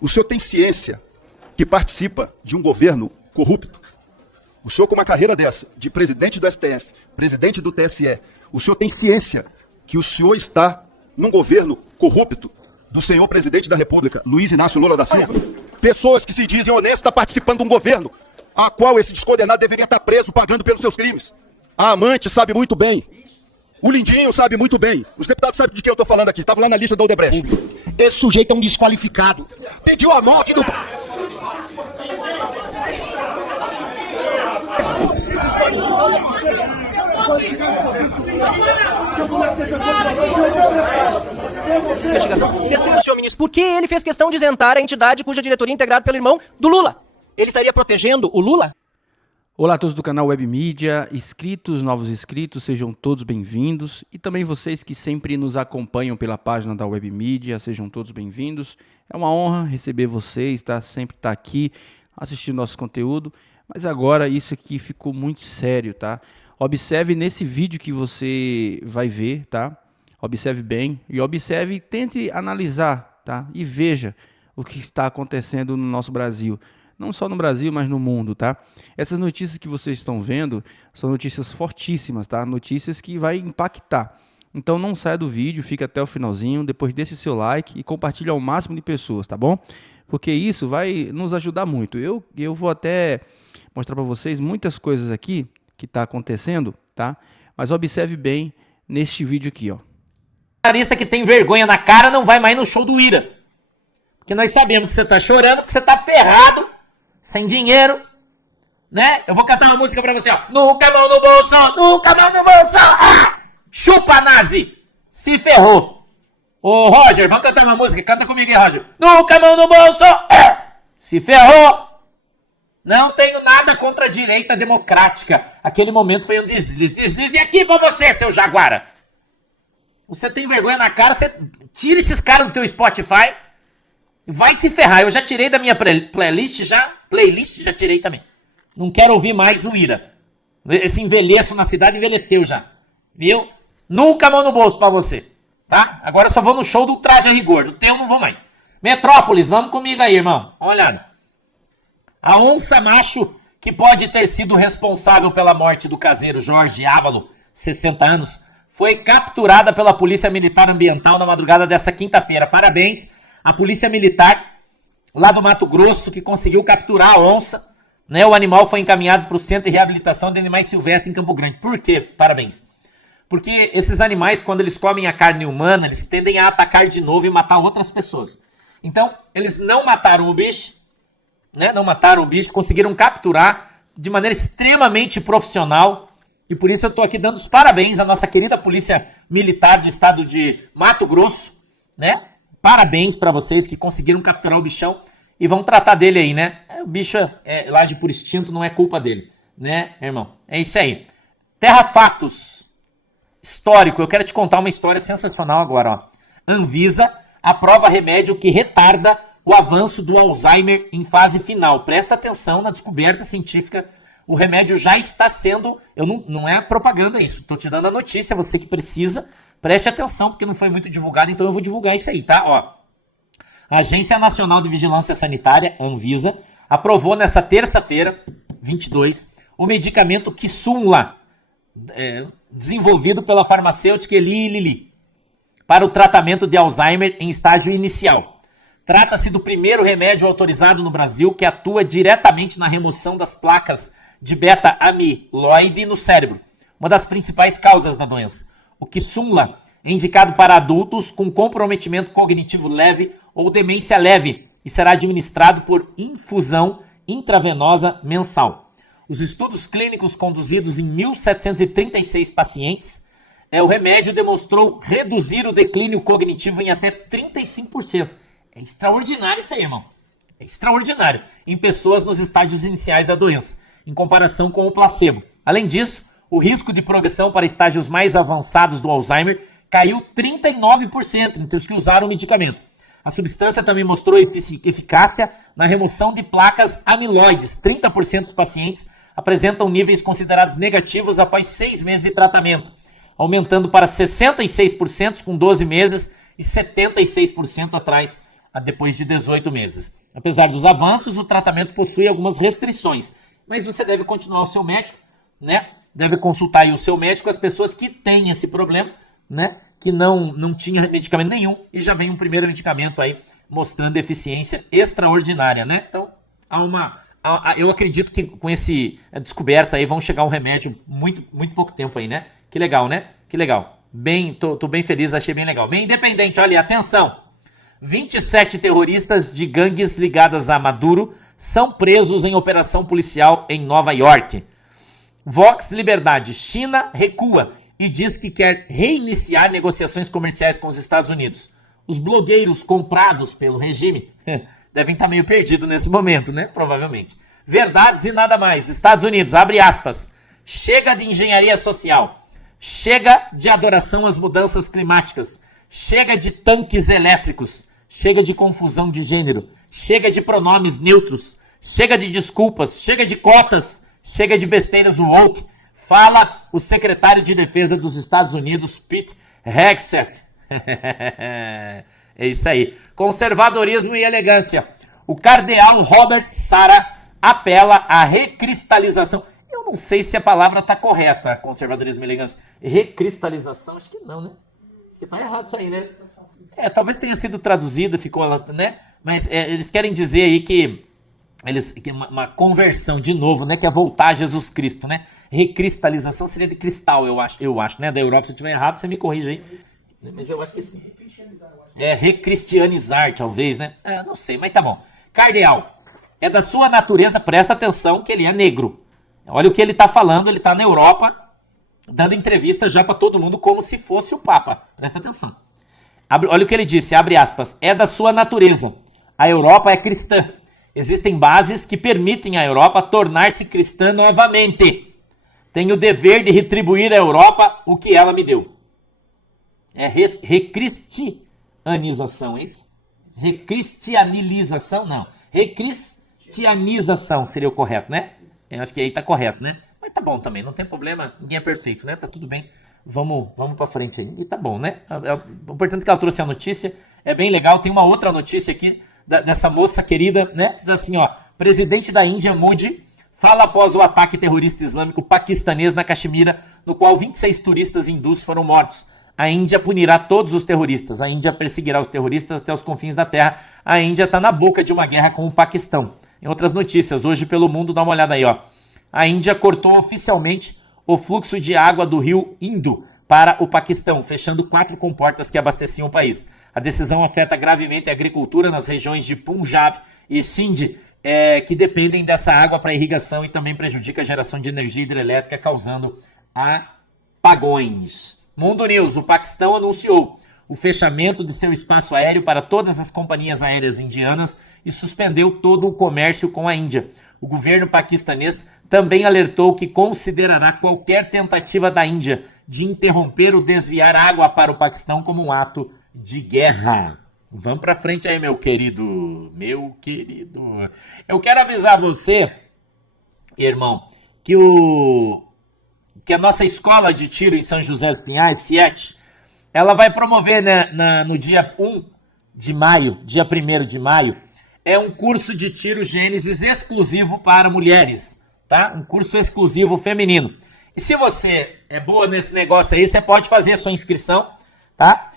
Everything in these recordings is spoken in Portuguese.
O senhor tem ciência que participa de um governo corrupto? O senhor com uma carreira dessa, de presidente do STF, presidente do TSE, o senhor tem ciência que o senhor está num governo corrupto do senhor presidente da República, Luiz Inácio Lula da Silva? Pessoas que se dizem honestas participando de um governo a qual esse descondenado deveria estar preso pagando pelos seus crimes. A amante sabe muito bem. O Lindinho sabe muito bem. Os deputados sabem de quem eu estou falando aqui. Estava lá na lista da Odebrecht. Esse sujeito é um desqualificado. Pediu a morte do... Investigação. Terceiro, senhor ministro, por que ele fez questão de isentar a entidade cuja diretoria é integrada pelo irmão do Lula? Ele estaria protegendo o Lula? Olá a todos do canal Web Mídia, inscritos, novos inscritos, sejam todos bem-vindos. E também vocês que sempre nos acompanham pela página da Web Mídia, sejam todos bem-vindos. É uma honra receber vocês, tá? Sempre estar aqui assistindo nosso conteúdo. Mas agora isso aqui ficou muito sério, tá? Observe nesse vídeo que você vai ver, tá? Observe bem e observe e tente analisar, tá? E veja o que está acontecendo no nosso Brasil. Não só no Brasil, mas no mundo, tá? Essas notícias que vocês estão vendo são notícias fortíssimas, tá? Notícias que vai impactar. Então não saia do vídeo, fica até o finalzinho, depois deixe seu like e compartilhe ao máximo de pessoas, tá bom? Porque isso vai nos ajudar muito. Eu vou até mostrar para vocês muitas coisas aqui que está acontecendo, tá? Mas observe bem neste vídeo aqui, ó. Jornalista que tem vergonha na cara não vai mais no show do Ira. Porque nós sabemos que você tá chorando, que você tá ferrado, sem dinheiro, né? Eu vou cantar uma música pra você, ó. Nunca mão no bolso, nunca mão no bolso. Ah! Chupa, nazi. Se ferrou. Ô, Roger, vamos cantar uma música. Canta comigo aí, Roger. Nunca mão no bolso. Ah! Se ferrou. Não tenho nada contra a direita democrática. Aquele momento foi um deslize. Deslize aqui pra você, seu jaguara. Você tem vergonha na cara, você tira esses caras do teu Spotify. Vai se ferrar. Eu já tirei da minha playlist, já tirei também. Não quero ouvir mais o Ira. Esse envelheço na cidade envelheceu já. Viu? Nunca mão no bolso pra você. Tá? Agora eu só vou no show do Traje a Rigor. Do teu não vou mais. Metrópolis, vamos comigo aí, irmão. Dá uma olhada. A onça macho que pode ter sido responsável pela morte do caseiro Jorge Ávalo, 60 anos, foi capturada pela Polícia Militar Ambiental na madrugada dessa quinta-feira. Parabéns à Polícia Militar lá do Mato Grosso que conseguiu capturar a onça. Né? O animal foi encaminhado para o Centro de Reabilitação de Animais Silvestres em Campo Grande. Por quê? Parabéns. Porque esses animais, quando eles comem a carne humana, eles tendem a atacar de novo e matar outras pessoas. Então, eles não mataram o bicho, né? Não mataram o bicho, conseguiram capturar de maneira extremamente profissional. E por isso eu estou aqui dando os parabéns à nossa querida Polícia Militar do estado de Mato Grosso, né? Parabéns para vocês que conseguiram capturar o bichão e vão tratar dele aí, né? O bicho laje por instinto, não é culpa dele, né, irmão? É isso aí. Terra Fatos. Histórico. Eu quero te contar uma história sensacional agora, ó. Anvisa aprova remédio que retarda o avanço do Alzheimer em fase final. Presta atenção na descoberta científica. O remédio já está sendo... não é propaganda isso. Estou te dando a notícia. Você que precisa, preste atenção, porque não foi muito divulgado, então eu vou divulgar isso aí, tá? Ó, a Agência Nacional de Vigilância Sanitária, Anvisa, aprovou nessa terça-feira, 22, o medicamento Kisunla, desenvolvido pela farmacêutica Eli Lilly, para o tratamento de Alzheimer em estágio inicial. Trata-se do primeiro remédio autorizado no Brasil que atua diretamente na remoção das placas de beta-amiloide no cérebro, uma das principais causas da doença. O Kisunla é indicado para adultos com comprometimento cognitivo leve ou demência leve e será administrado por infusão intravenosa mensal. Os estudos clínicos conduzidos em 1.736 pacientes, o remédio demonstrou reduzir o declínio cognitivo em até 35%. É extraordinário isso aí, irmão. É extraordinário. Em pessoas nos estágios iniciais da doença, em comparação com o placebo. Além disso, o risco de progressão para estágios mais avançados do Alzheimer caiu 39% entre os que usaram o medicamento. A substância também mostrou eficácia na remoção de placas amiloides. 30% dos pacientes apresentam níveis considerados negativos após 6 meses de tratamento, aumentando para 66% com 12 meses e 76% depois de 18 meses. Apesar dos avanços, o tratamento possui algumas restrições, mas você deve continuar o seu médico, né? Deve consultar aí o seu médico, as pessoas que têm esse problema, né? Que não tinha medicamento nenhum e já vem um primeiro medicamento aí mostrando eficiência extraordinária, né? Então, eu acredito que com essa descoberta aí vão chegar um remédio muito pouco tempo aí, né? Que legal, né? Que legal. Tô bem feliz, achei bem legal. Bem independente, olha, atenção. 27 terroristas de gangues ligadas a Maduro são presos em operação policial em Nova York. Vox Liberdade, China recua e diz que quer reiniciar negociações comerciais com os Estados Unidos. Os blogueiros comprados pelo regime devem estar meio perdidos nesse momento, né? Provavelmente. Verdades e nada mais. Estados Unidos, abre aspas. Chega de engenharia social. Chega de adoração às mudanças climáticas. Chega de tanques elétricos. Chega de confusão de gênero. Chega de pronomes neutros. Chega de desculpas. Chega de cotas. Chega de besteiras woke. Fala o secretário de Defesa dos Estados Unidos, Pete Hegseth. É isso aí. Conservadorismo e elegância. O cardeal Robert Sarah apela à recristalização. Eu não sei se a palavra está correta, conservadorismo e elegância. Recristalização? Acho que não, né? Acho que tá errado isso aí, né? Talvez tenha sido traduzido, ficou lá, né? Mas eles querem dizer aí que uma conversão de novo, né? Que é voltar a Jesus Cristo, né? Recristalização seria de cristal, eu acho, né? Da Europa, se eu estiver errado, você me corrige aí. Mas eu acho que sim. Recristianizar, talvez, né? Não sei, mas tá bom. Cardeal, é da sua natureza, presta atenção que ele é negro. Olha o que ele tá falando, ele tá na Europa, dando entrevista já pra todo mundo como se fosse o Papa. Presta atenção. Olha o que ele disse, abre aspas. É da sua natureza. A Europa é cristã. Existem bases que permitem à Europa tornar-se cristã novamente. Tenho o dever de retribuir à Europa o que ela me deu. É recristianização, é isso? Recristianização, não. Recristianização seria o correto, né? Eu acho que aí tá correto, né? Mas tá bom também, não tem problema, ninguém é perfeito, né? Tá tudo bem. Vamos pra frente aí. E tá bom, né? O importante é que ela trouxe a notícia. É bem legal. Tem uma outra notícia aqui dessa moça querida, né? Diz assim, ó. Presidente da Índia, Modi, fala após o ataque terrorista islâmico paquistanês na Caxemira, no qual 26 turistas hindus foram mortos. A Índia punirá todos os terroristas. A Índia perseguirá os terroristas até os confins da terra. A Índia está na boca de uma guerra com o Paquistão. Em outras notícias, hoje pelo mundo, dá uma olhada aí, ó. A Índia cortou oficialmente o fluxo de água do rio Indo para o Paquistão, fechando 4 comportas que abasteciam o país. A decisão afeta gravemente a agricultura nas regiões de Punjab e Sindh, que dependem dessa água para irrigação e também prejudica a geração de energia hidrelétrica, causando apagões. Mundo News, o Paquistão anunciou o fechamento de seu espaço aéreo para todas as companhias aéreas indianas e suspendeu todo o comércio com a Índia. O governo paquistanês também alertou que considerará qualquer tentativa da Índia de interromper ou desviar água para o Paquistão como um ato de guerra. Vamos para frente aí, meu querido. Meu querido. Eu quero avisar você, irmão, que a nossa escola de tiro em São José dos Pinhais, CIET, ela vai promover, né, no dia 1 de maio, dia 1º de maio, um curso de tiro Gênesis exclusivo para mulheres, tá? Um curso exclusivo feminino. E se você é boa nesse negócio aí, você pode fazer a sua inscrição, tá?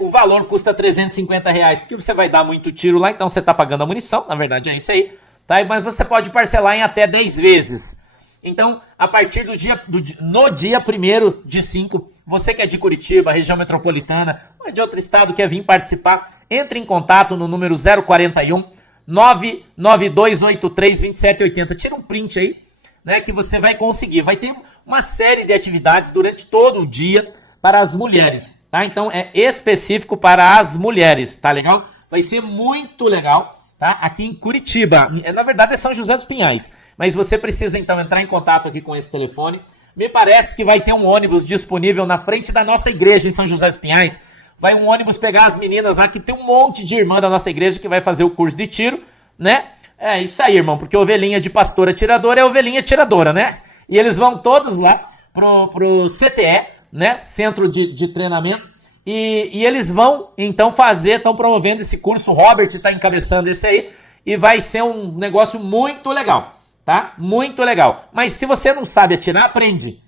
O valor custa R$350, porque você vai dar muito tiro lá, então você tá pagando a munição, na verdade é isso aí, tá? Mas você pode parcelar em até 10 vezes. Então, a partir no dia 1º de 5, você que é de Curitiba, região metropolitana, ou de outro estado quer vir participar, entre em contato no número 041 992832780. Tira um print aí, né, que você vai conseguir. Vai ter uma série de atividades durante todo o dia para as mulheres, tá? Então, é específico para as mulheres, tá legal? Vai ser muito legal, tá? Aqui em Curitiba. Na verdade, é São José dos Pinhais. Mas você precisa, então, entrar em contato aqui com esse telefone. Me parece que vai ter um ônibus disponível na frente da nossa igreja em São José dos Pinhais. Vai um ônibus pegar as meninas lá, que tem um monte de irmã da nossa igreja que vai fazer o curso de tiro, né? É isso aí, irmão, porque ovelhinha de pastor atirador é ovelhinha atiradora, né? E eles vão todos lá pro CTE, né? Centro de Treinamento. E eles vão, então, estão promovendo esse curso, o Robert está encabeçando esse aí, e vai ser um negócio muito legal, tá? Muito legal. Mas se você não sabe atirar, aprende.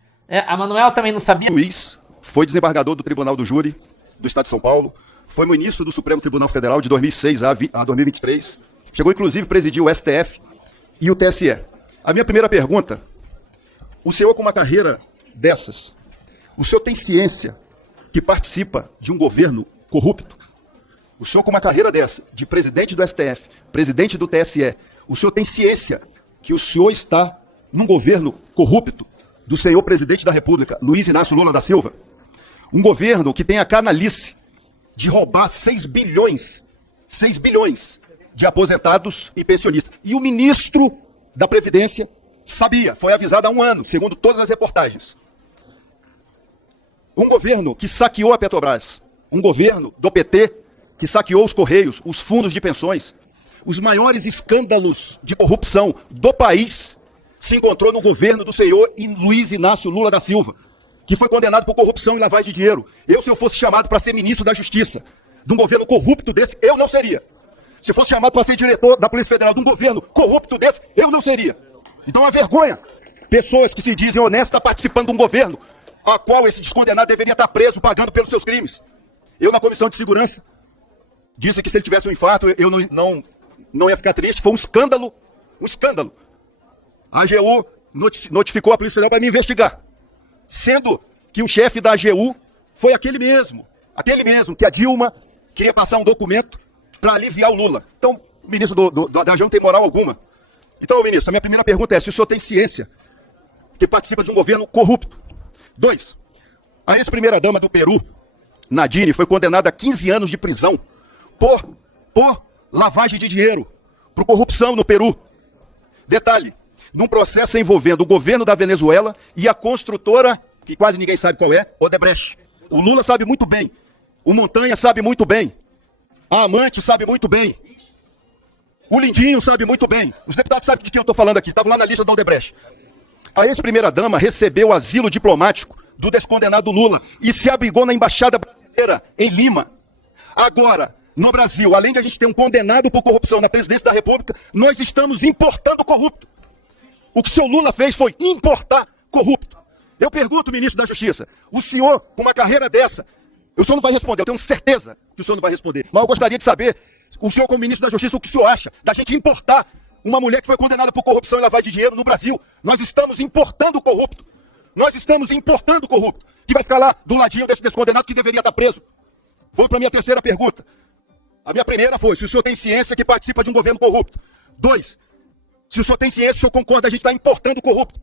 A Manuela também não sabia. Luiz foi desembargador do Tribunal do Júri do Estado de São Paulo, foi ministro do Supremo Tribunal Federal de 2006 a 2023, chegou inclusive a presidir o STF e o TSE. A minha primeira pergunta, o senhor com uma carreira dessas, o senhor tem ciência que participa de um governo corrupto? O senhor com uma carreira dessa, de presidente do STF, presidente do TSE, o senhor tem ciência que o senhor está num governo corrupto do senhor presidente da República, Luiz Inácio Lula da Silva? Um governo que tem a canalice de roubar 6 bilhões de aposentados e pensionistas. E o ministro da Previdência sabia, foi avisado há um ano, segundo todas as reportagens. Um governo que saqueou a Petrobras, um governo do PT que saqueou os Correios, os fundos de pensões. Os maiores escândalos de corrupção do país se encontrou no governo do senhor Luiz Inácio Lula da Silva, que foi condenado por corrupção e lavagem de dinheiro. Se eu fosse chamado para ser ministro da Justiça de um governo corrupto desse, eu não seria. Se fosse chamado para ser diretor da Polícia Federal de um governo corrupto desse, eu não seria. Então é uma vergonha. Pessoas que se dizem honestas participando de um governo a qual esse descondenado deveria estar preso, pagando pelos seus crimes. Eu, na Comissão de Segurança, disse que se ele tivesse um infarto, eu não ia ficar triste. Foi um escândalo, um escândalo. A AGU notificou a Polícia Federal para me investigar, sendo que o chefe da AGU foi aquele mesmo que a Dilma queria passar um documento para aliviar o Lula. Então, o ministro da AGU não tem moral alguma. Então, ministro, a minha primeira pergunta é se o senhor tem ciência que participa de um governo corrupto. 2. A ex-primeira-dama do Peru, Nadine, foi condenada a 15 anos de prisão por lavagem de dinheiro, por corrupção no Peru. Detalhe, num processo envolvendo o governo da Venezuela e a construtora, que quase ninguém sabe qual é, Odebrecht. O Lula sabe muito bem, o Montanha sabe muito bem, a Amante sabe muito bem, o Lindinho sabe muito bem, os deputados sabem de quem eu estou falando aqui, estavam lá na lista da Odebrecht. A ex-primeira-dama recebeu asilo diplomático do descondenado Lula e se abrigou na Embaixada Brasileira, em Lima. Agora, no Brasil, além de a gente ter um condenado por corrupção na presidência da República, nós estamos importando corrupto. O que o senhor Lula fez foi importar corrupto. Eu pergunto, ministro da Justiça, o senhor, com uma carreira dessa, o senhor não vai responder, eu tenho certeza que o senhor não vai responder, mas eu gostaria de saber, o senhor como ministro da Justiça, o que o senhor acha da gente importar uma mulher que foi condenada por corrupção e lavagem de dinheiro no Brasil? Nós estamos importando corrupto. Nós estamos importando corrupto. Que vai ficar lá do ladinho desse descondenado que deveria estar preso. Vou para a minha terceira pergunta. A minha primeira foi se o senhor tem ciência que participa de um governo corrupto. 2. Se o senhor tem ciência, o senhor concorda, a gente está importando corrupto.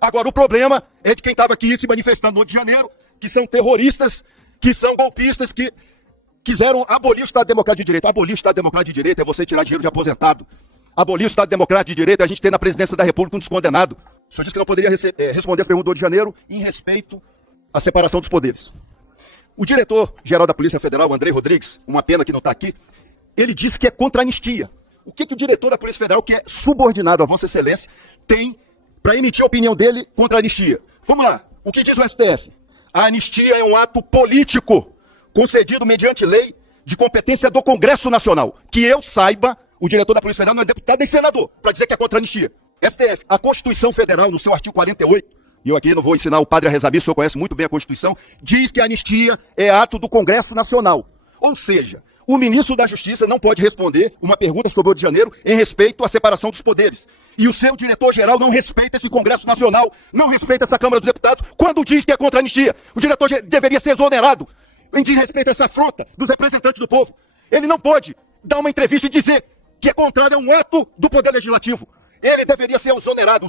Agora, o problema é de quem estava aqui se manifestando no Rio de Janeiro, que são terroristas, que são golpistas, que quiseram abolir o Estado Democrático de Direito. Abolir o Estado Democrático de Direito é você tirar dinheiro de aposentado. Abolir o Estado Democrático de Direito é a gente ter na presidência da República um descondenado. O senhor disse que não poderia responder as perguntas do Rio de Janeiro em respeito à separação dos poderes. O diretor-geral da Polícia Federal, Andrei Rodrigues, uma pena que não está aqui, ele disse que é contra a anistia. O que o diretor da Polícia Federal, que é subordinado a Vossa Excelência, tem para emitir a opinião dele contra a anistia? Vamos lá. O que diz o STF? A anistia é um ato político concedido mediante lei de competência do Congresso Nacional. Que eu saiba, o diretor da Polícia Federal não é deputado nem senador para dizer que é contra a anistia. STF, a Constituição Federal, no seu artigo 48, e eu aqui não vou ensinar o padre a rezar missa, o senhor conhece muito bem a Constituição, diz que a anistia é ato do Congresso Nacional. Ou seja, o ministro da Justiça não pode responder uma pergunta sobre o Rio de Janeiro em respeito à separação dos poderes. E o seu diretor-geral não respeita esse Congresso Nacional, não respeita essa Câmara dos Deputados, quando diz que é contra a anistia. O diretor deveria ser exonerado em desrespeito a essa afronta dos representantes do povo. Ele não pode dar uma entrevista e dizer que é contrário a um ato do Poder Legislativo. Ele deveria ser exonerado.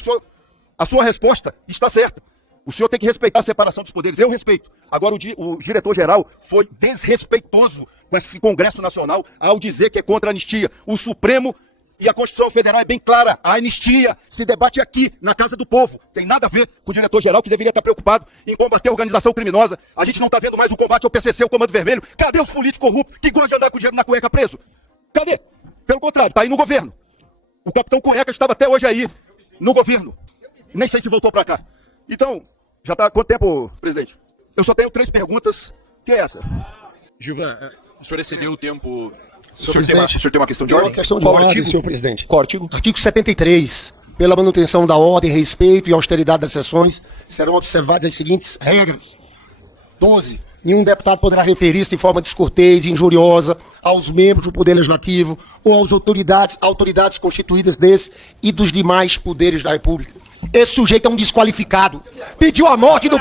A sua resposta está certa. O senhor tem que respeitar a separação dos poderes. Eu respeito. Agora, o diretor-geral foi desrespeitoso com esse Congresso Nacional ao dizer que é contra a anistia. O Supremo e a Constituição Federal é bem clara. A anistia se debate aqui, na Casa do Povo. Tem nada a ver com o diretor-geral, que deveria estar preocupado em combater a organização criminosa. A gente não está vendo mais o combate ao PCC, o Comando Vermelho. Cadê os políticos corruptos que gostam de andar com dinheiro na cueca preso? Cadê? Pelo contrário, está aí no governo. O capitão Cueca estava até hoje aí, no governo. Nem sei se voltou para cá. Então, já está há quanto tempo, presidente? Eu só tenho 3 perguntas, que é essa. Gilvan, o senhor excedeu o tempo. O Senhor presidente, senhor tem uma questão de Tem ordem? uma questão de Qual ordem, artigo? senhor presidente. Qual artigo? Artigo 73. Pela manutenção da ordem, respeito e austeridade das sessões, serão observadas as seguintes regras. 12. Nenhum deputado poderá referir-se de forma descortês e injuriosa aos membros do Poder Legislativo ou às autoridades constituídas desse e dos demais poderes da República. Esse sujeito é um desqualificado. Pediu a morte do...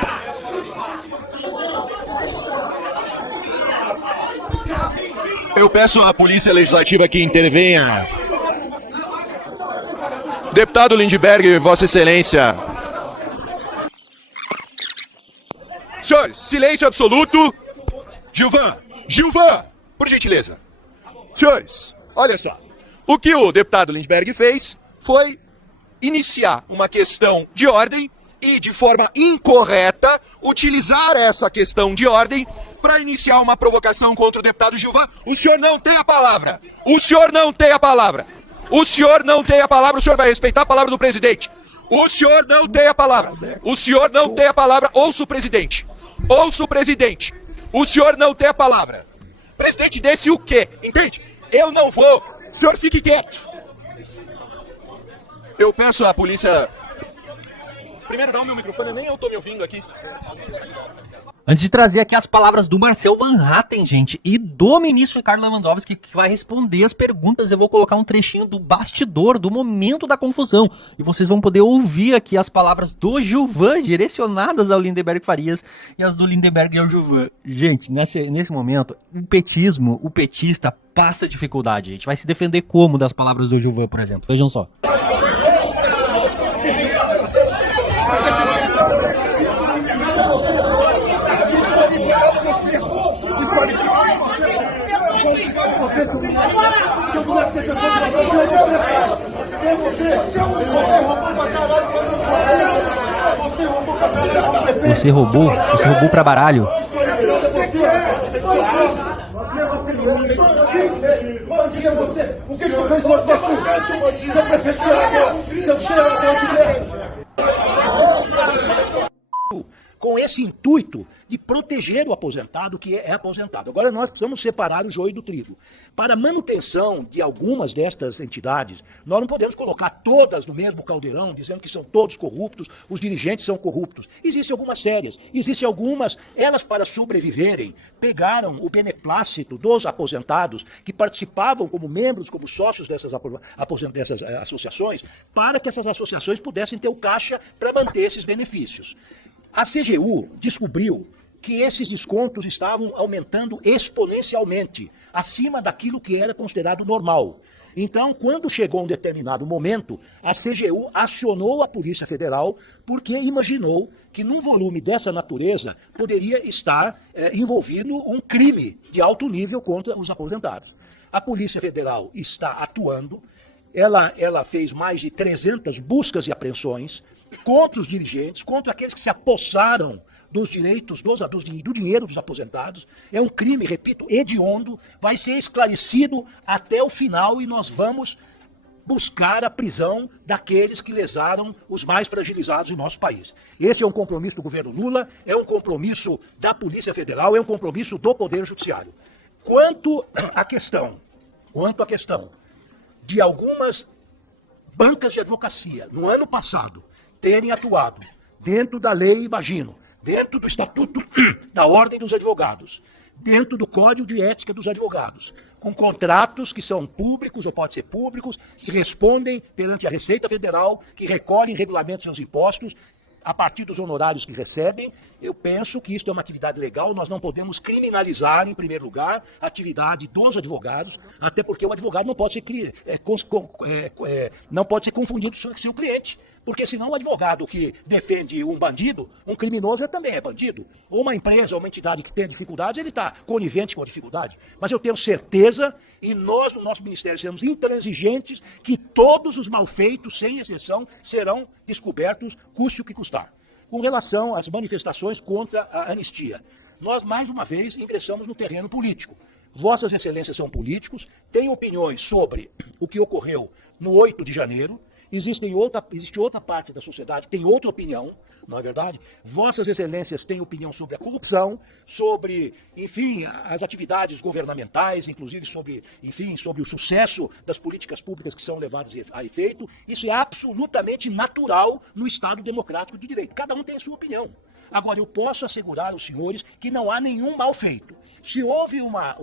Eu peço à Polícia Legislativa que intervenha. Deputado Lindbergh, Vossa Excelência. Senhores, silêncio absoluto. Gilvan, por gentileza. Senhores, olha só. O que o deputado Lindbergh fez foi iniciar uma questão de ordem e, de forma incorreta, utilizar essa questão de ordem para iniciar uma provocação contra o deputado Gilvan. O senhor não tem a palavra. O senhor não tem a palavra. O senhor não tem a palavra. O senhor vai respeitar a palavra do presidente. O senhor não tem a palavra. O senhor não tem a palavra. Ouça o presidente. Ouça o presidente. O senhor não tem a palavra. Presidente desse o quê? Entende? Eu não vou. O senhor fique quieto. Eu peço à polícia... Primeiro dá o meu microfone, nem eu tô me ouvindo aqui. Antes de trazer aqui as palavras do Marcel Van Hatten, gente, e do ministro Ricardo Lewandowski, que vai responder as perguntas, eu vou colocar um trechinho do bastidor, do momento da confusão. E vocês vão poder ouvir aqui as palavras do Gilvan, direcionadas ao Lindenberg Farias, e as do Lindenberg ao Gilvan. Gente, nesse momento, o petista passa dificuldade, gente. Vai se defender como das palavras do Gilvan, por exemplo. Vejam só. Você roubou pra baralho. O que tu fez você? Seu prefeito cheirador, seu cheirador de merda. Com esse intuito de proteger o aposentado que é aposentado. Agora nós precisamos separar o joio do trigo. Para a manutenção de algumas destas entidades, nós não podemos colocar todas no mesmo caldeirão, dizendo que são todos corruptos, os dirigentes são corruptos. Existem algumas sérias, existem algumas, elas para sobreviverem, pegaram o beneplácito dos aposentados que participavam como membros, como sócios dessas associações, para que essas associações pudessem ter o caixa para manter esses benefícios. A CGU descobriu que esses descontos estavam aumentando exponencialmente, acima daquilo que era considerado normal. Então, quando chegou um determinado momento, a CGU acionou a Polícia Federal porque imaginou que num volume dessa natureza poderia estar envolvido um crime de alto nível contra os aposentados. A Polícia Federal está atuando, ela fez mais de 300 buscas e apreensões contra os dirigentes, contra aqueles que se apossaram dos direitos, do dinheiro dos aposentados. É um crime, repito, hediondo, vai ser esclarecido até o final e nós vamos buscar a prisão daqueles que lesaram os mais fragilizados em nosso país. Esse é um compromisso do governo Lula, é um compromisso da Polícia Federal, é um compromisso do Poder Judiciário. Quanto à questão de algumas bancas de advocacia, no ano passado, terem atuado dentro da lei, imagino, dentro do Estatuto da Ordem dos Advogados, dentro do Código de Ética dos Advogados, com contratos que são públicos ou podem ser públicos, que respondem perante a Receita Federal, que recolhem e regulamentam seus impostos, a partir dos honorários que recebem. Eu penso que isso é uma atividade legal, nós não podemos criminalizar, em primeiro lugar, a atividade dos advogados, até porque o advogado não pode ser confundido com o seu cliente, porque senão o advogado que defende um bandido, um criminoso, ele também é bandido. Ou uma empresa, ou uma entidade que tem dificuldades, ele está conivente com a dificuldade. Mas eu tenho certeza, e nós no nosso ministério seremos intransigentes, que todos os malfeitos, sem exceção, serão descobertos, custe o que custar. Com relação às manifestações contra a anistia, nós mais uma vez ingressamos no terreno político. Vossas Excelências são políticos, têm opiniões sobre o que ocorreu no 8 de janeiro, existe outra parte da sociedade que tem outra opinião, não é verdade? Vossas Excelências têm opinião sobre a corrupção, sobre, enfim, as atividades governamentais, inclusive sobre, enfim, sobre o sucesso das políticas públicas que são levadas a efeito. Isso é absolutamente natural no Estado democrático de direito. Cada um tem a sua opinião. Agora, eu posso assegurar aos senhores que não há nenhum mal feito. Se houve uma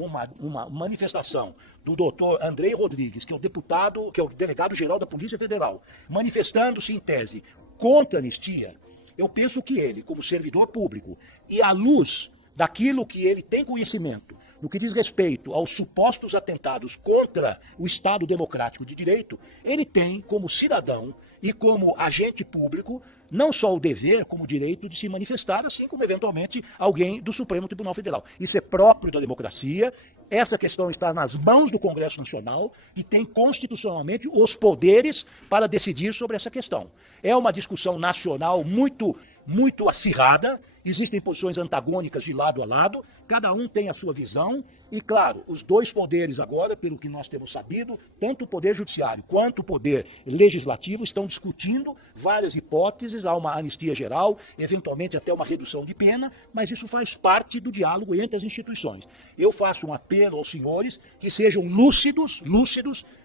manifestação do doutor Andrei Rodrigues, que é o delegado-geral da Polícia Federal, manifestando-se em tese contra a anistia, eu penso que ele, como servidor público, e à luz daquilo que ele tem conhecimento, no que diz respeito aos supostos atentados contra o Estado democrático de direito, ele tem, como cidadão e como agente público, não só o dever, como o direito de se manifestar, assim como, eventualmente, alguém do Supremo Tribunal Federal. Isso é próprio da democracia. Essa questão está nas mãos do Congresso Nacional e tem constitucionalmente os poderes para decidir sobre essa questão. É uma discussão nacional muito acirrada, existem posições antagônicas de lado a lado, cada um tem a sua visão e, claro, os dois poderes agora, pelo que nós temos sabido, tanto o Poder Judiciário quanto o Poder Legislativo estão discutindo várias hipóteses, há uma anistia geral, eventualmente até uma redução de pena, mas isso faz parte do diálogo entre as instituições. Eu faço um apelo aos senhores que sejam lúcidos,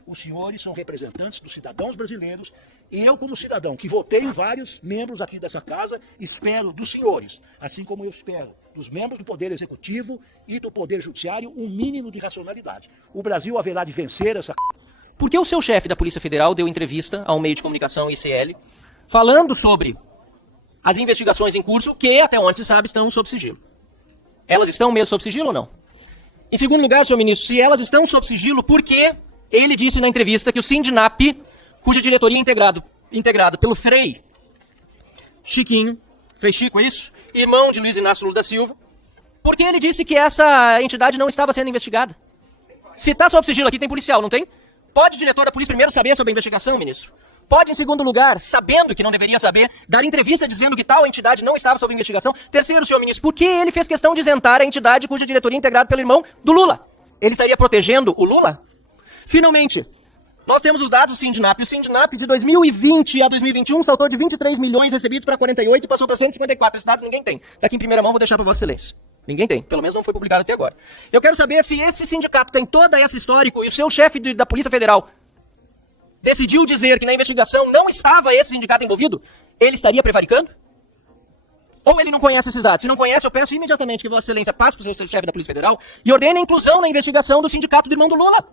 os senhores são representantes dos cidadãos brasileiros, e eu, como cidadão, que votei em vários membros aqui dessa casa, espero dos senhores, assim como eu espero dos membros do Poder Executivo e do Poder Judiciário, um mínimo de racionalidade. O Brasil haverá de vencer essa... Porque o seu chefe da Polícia Federal deu entrevista a um meio de comunicação, ICL, falando sobre as investigações em curso, que, até onde se sabe, estão sob sigilo. Elas estão mesmo sob sigilo ou não? Em segundo lugar, senhor ministro, se elas estão sob sigilo, por que ele disse na entrevista que o Sindinap, cuja diretoria é integrada pelo Frei Chiquinho, Frei Chico, é isso? Irmão de Luiz Inácio Lula da Silva, por que ele disse que essa entidade não estava sendo investigada? Se está sob sigilo aqui, tem policial, não tem? Pode o diretor da polícia primeiro saber sobre a investigação, ministro? Pode, em segundo lugar, sabendo que não deveria saber, dar entrevista dizendo que tal entidade não estava sob investigação? Terceiro, senhor ministro, por que ele fez questão de isentar a entidade cuja diretoria é integrada pelo irmão do Lula? Ele estaria protegendo o Lula? Finalmente, nós temos os dados do Sindinap. O Sindinap de 2020 a 2021 saltou de 23 milhões recebidos para 48 e passou para 154. Esses dados ninguém tem. Daqui em primeira mão vou deixar para Vossa Excelência. Ninguém tem. Pelo menos não foi publicado até agora. Eu quero saber se esse sindicato tem toda essa histórico e o seu chefe da Polícia Federal decidiu dizer que na investigação não estava esse sindicato envolvido, ele estaria prevaricando? Ou ele não conhece esses dados? Se não conhece, eu peço imediatamente que Vossa Excelência passe para o seu chefe da Polícia Federal e ordene a inclusão na investigação do sindicato do irmão do Lula.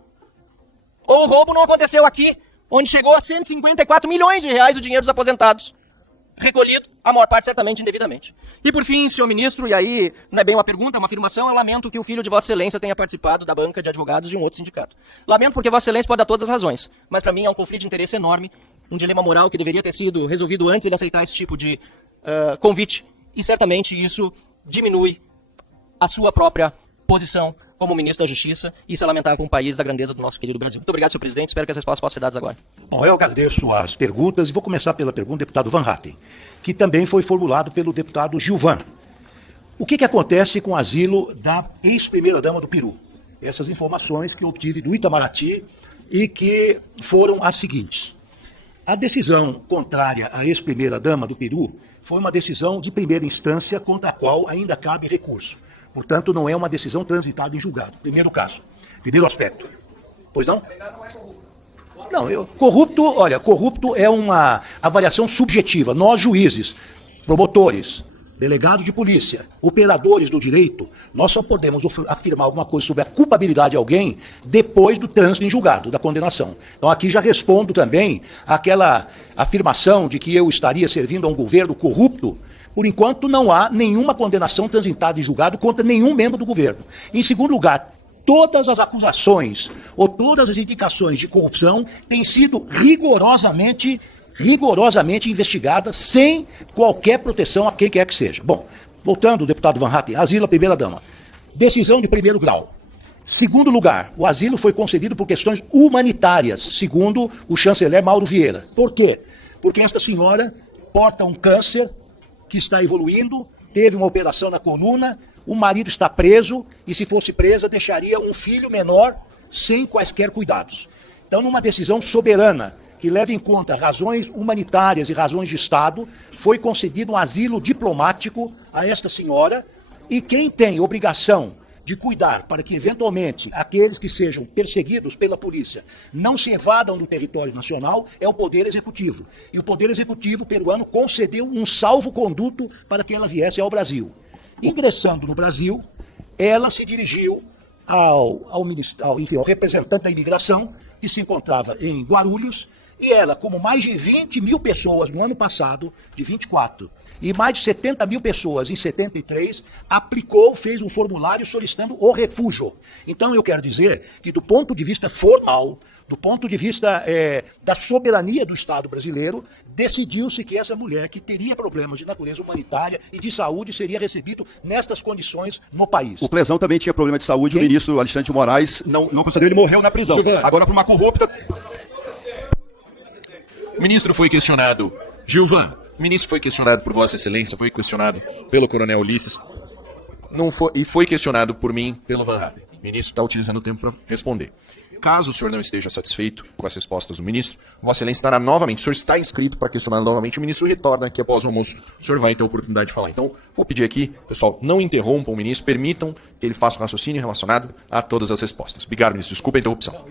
Ou o roubo não aconteceu aqui, onde chegou a 154 milhões de reais o dinheiro dos aposentados, recolhido, a maior parte certamente indevidamente. E por fim, senhor ministro, e aí não é bem uma pergunta, é uma afirmação, eu lamento que o filho de Vossa Excelência tenha participado da banca de advogados de um outro sindicato. Lamento porque Vossa Excelência pode dar todas as razões, mas para mim é um conflito de interesse enorme, um dilema moral que deveria ter sido resolvido antes de aceitar esse tipo de convite, e certamente isso diminui a sua própria posição como ministro da Justiça, e isso é lamentável com um país da grandeza do nosso querido Brasil. Muito obrigado, senhor presidente, espero que as respostas possam ser dadas agora. Bom, eu agradeço as perguntas e vou começar pela pergunta do deputado Van Hatten, que também foi formulado pelo deputado Gilvan. O que acontece com o asilo da ex-primeira-dama do Peru? Essas informações que eu obtive do Itamaraty e que foram as seguintes. A decisão contrária à ex-primeira-dama do Peru foi uma decisão de primeira instância contra a qual ainda cabe recurso. Portanto, não é uma decisão transitada em julgado. Primeiro caso. Primeiro aspecto. Pois não? Não, corrupto é uma avaliação subjetiva. Nós, juízes, promotores, delegados de polícia, operadores do direito, nós só podemos afirmar alguma coisa sobre a culpabilidade de alguém depois do trânsito em julgado, da condenação. Então aqui já respondo também àquela afirmação de que eu estaria servindo a um governo corrupto. Por enquanto, não há nenhuma condenação transitada em julgado contra nenhum membro do governo. Em segundo lugar, todas as acusações ou todas as indicações de corrupção têm sido rigorosamente investigadas sem qualquer proteção a quem quer que seja. Bom, voltando, deputado Van Hatten, asilo à primeira-dama. Decisão de primeiro grau. Segundo lugar, o asilo foi concedido por questões humanitárias, segundo o chanceler Mauro Vieira. Por quê? Porque esta senhora porta um câncer que está evoluindo, teve uma operação na coluna, o marido está preso e, se fosse presa, deixaria um filho menor sem quaisquer cuidados. Então, numa decisão soberana que leva em conta razões humanitárias e razões de Estado, foi concedido um asilo diplomático a esta senhora, e quem tem obrigação de cuidar para que, eventualmente, aqueles que sejam perseguidos pela polícia não se evadam do território nacional é o Poder Executivo. E o Poder Executivo peruano concedeu um salvo-conduto para que ela viesse ao Brasil. Ingressando no Brasil, ela se dirigiu ao representante da imigração, que se encontrava em Guarulhos, e ela, como mais de 20 mil pessoas no ano passado, de 24, e mais de 70 mil pessoas em 73, fez um formulário solicitando o refúgio. Então eu quero dizer que, do ponto de vista formal, do ponto de vista da soberania do Estado brasileiro, decidiu-se que essa mulher, que teria problemas de natureza humanitária e de saúde, seria recebido nestas condições no país. O Plezão também tinha problema de saúde, o ministro Alexandre de Moraes não concedeu, ele morreu na prisão. Agora, por uma corrupta... O ministro foi questionado, Gilvan, o ministro foi questionado por Vossa Excelência, foi questionado pelo Coronel Ulisses, e foi questionado por mim, pelo Van Hatten. O ministro está utilizando o tempo para responder. Caso o senhor não esteja satisfeito com as respostas do ministro, Vossa Excelência estará novamente, o senhor está inscrito para questionar novamente, o ministro retorna aqui após o almoço, o senhor vai ter a oportunidade de falar. Então, vou pedir aqui, pessoal, não interrompam o ministro, permitam que ele faça um raciocínio relacionado a todas as respostas. Obrigado, ministro, desculpa a interrupção.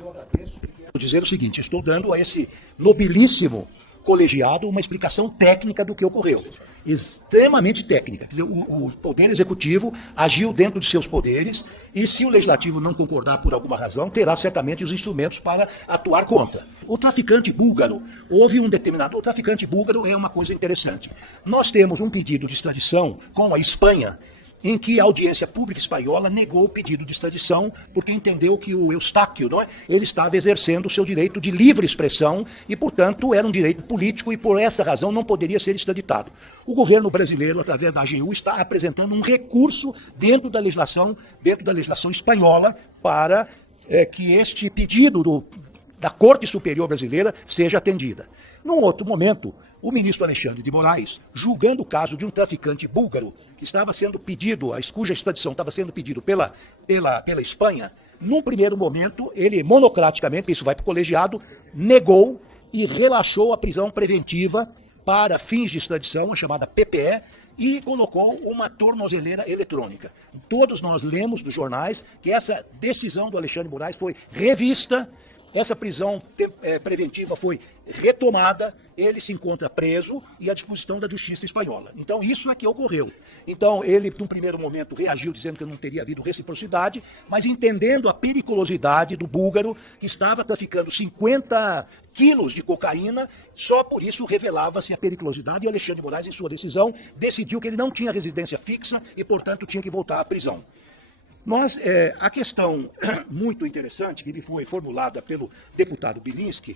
Vou dizer o seguinte, estou dando a esse nobilíssimo colegiado uma explicação técnica do que ocorreu. Extremamente técnica. Quer dizer, o Poder Executivo agiu dentro de seus poderes e, se o Legislativo não concordar por alguma razão, terá certamente os instrumentos para atuar contra. O traficante búlgaro, o traficante búlgaro é uma coisa interessante. Nós temos um pedido de extradição com a Espanha, em que a audiência pública espanhola negou o pedido de extradição porque entendeu que o Eustáquio, ele estava exercendo o seu direito de livre expressão e, portanto, era um direito político e, por essa razão, não poderia ser extraditado. O governo brasileiro, através da AGU, está apresentando um recurso dentro da legislação espanhola para que este pedido da Corte Superior Brasileira seja atendida. Num outro momento, o ministro Alexandre de Moraes, julgando o caso de um traficante búlgaro que estava sendo pedido, cuja extradição estava sendo pedido pela Espanha, num primeiro momento, ele monocraticamente, isso vai para o colegiado, negou e relaxou a prisão preventiva para fins de extradição, a chamada PPE, e colocou uma tornozeleira eletrônica. Todos nós lemos dos jornais que essa decisão do Alexandre de Moraes foi revista. Essa prisão preventiva foi retomada, ele se encontra preso e à disposição da Justiça Espanhola. Então, isso é que ocorreu. Então, ele, num primeiro momento, reagiu dizendo que não teria havido reciprocidade, mas entendendo a periculosidade do búlgaro, que estava traficando 50 quilos de cocaína, só por isso revelava-se a periculosidade, e Alexandre de Moraes, em sua decisão, decidiu que ele não tinha residência fixa e, portanto, tinha que voltar à prisão. A questão muito interessante que lhe foi formulada pelo deputado Bilinski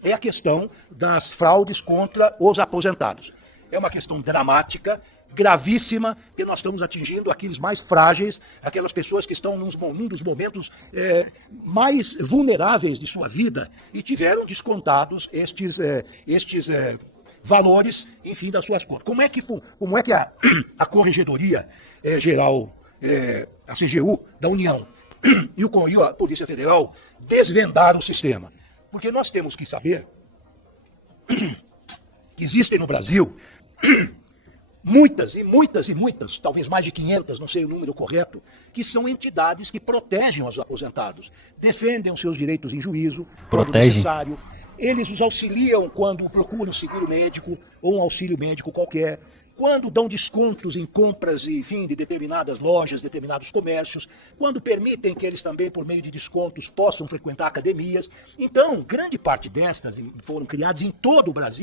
é a questão das fraudes contra os aposentados. É uma questão dramática, gravíssima, que nós estamos atingindo aqueles mais frágeis, aquelas pessoas que estão num dos momentos mais vulneráveis de sua vida e tiveram descontados estes valores, enfim, das suas contas. Como é que a Corregedoria Geral, a CGU da União e a Polícia Federal desvendaram o sistema? Porque nós temos que saber que existem no Brasil muitas, talvez mais de 500, não sei o número correto, que são entidades que protegem os aposentados, defendem os seus direitos em juízo, quando necessário. Eles os auxiliam quando procuram seguro médico ou um auxílio médico qualquer, quando dão descontos em compras, enfim, de determinadas lojas, determinados comércios, quando permitem que eles também, por meio de descontos, possam frequentar academias. Então, grande parte destas foram criadas em todo o Brasil.